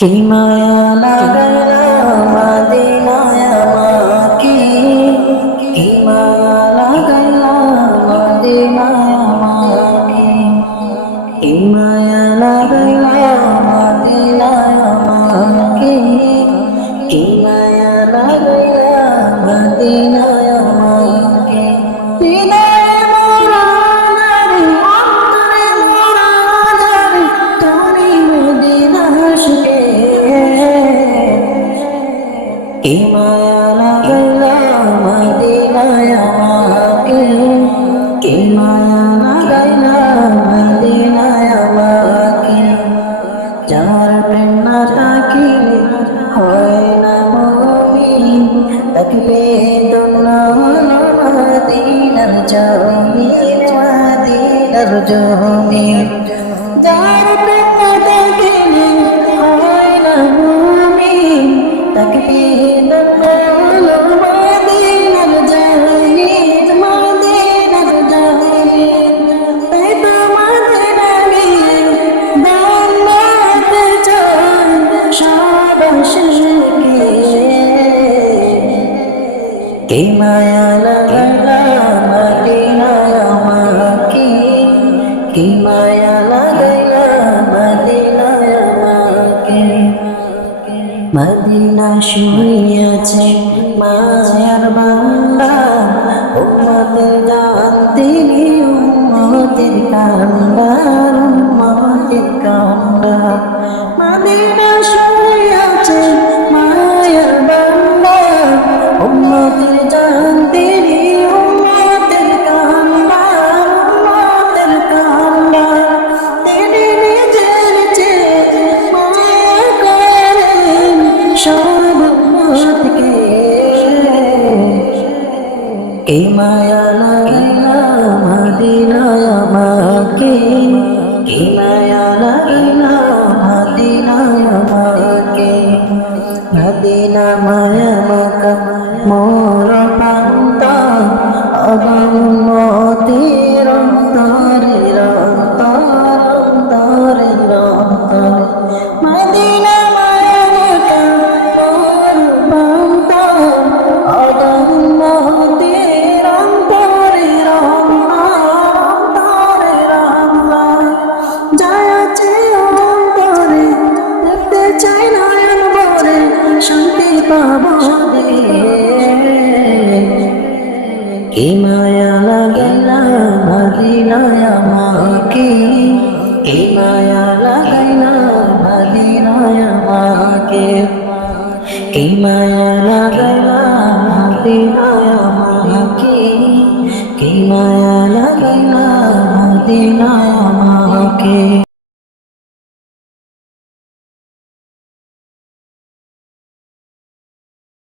কি মায়া লাগাইলা মদিনায় আমাকে, কি মায়া লাগাইলা মদিনায় আমাকে, কি মায়া লাগাইলা মদিনায় আমাকে, কি মায়া লাগাইলা মদিনায় আমাকে। হৃদয়ে মোরা নারী, অন্তরে মোরা নারী, তুমি মদিনার সুখে। কি মায়া লাগাইলা মদিনায় আমাকে, কি মায়া লাগাইলা মদিনায় আমাকে। যার প্রেম না থাকিলে হয় না মুমিন, থাকবে দুনিয়া মদিনার জমিন, মদিনার জমিন। যার প্রেম না থাকিলে হয় না মুমিন, থাকবে দুনিয়া মদিনার জমিন, মদিনার জমিন। তাই তো মদিনা গিয়ে জান্নাতে চাই সবাসীকে। কি মায়া লাগাইলা মদিনায় আমাকে, কি মায়া লাগাইলা মদিনায় আমাকে। মদিনা শুইয়াছে মায়ার বান্দা, উম্মতের জান তিনি, উম্মতের কান্ডার, উম্মতের কান্ডার। মদিনা শুইয়াছে মায়ার বান্দা, উম্মতের জান তিনি, উম্মতের কান্ডার, উম্মতের কান্ডার। তিনি নিজের চেয়ে মায়া করেন সব উম্মতকে। কি মায়া লাগাইলা মদিনায় আমাকে, কি মায়া লাগাইলা মদিনায় আমাকে। মদিনা মায়া মাকা মোর পান্তা, উম্মতের অন্তরে অন্তরে অন্তরে অন্তরে। মদিনা মায়া মাকা মোর পান্তা, উম্মতের অন্তরে অন্তরে অন্তরে। যাচ্ছে অন্তরে, দেখতে চাই নয়ন ভরে, শান্তি পাবো দেখে। কি মায়া লাগাইলা মদিনায় আমাকে, কি মায়া লাগাইলা মদিনায় আমাকে, কি মায়া লাগাইলা মদিনায় আমাকে, কি মায়া লাগাইলা মদিনায় আমাকে।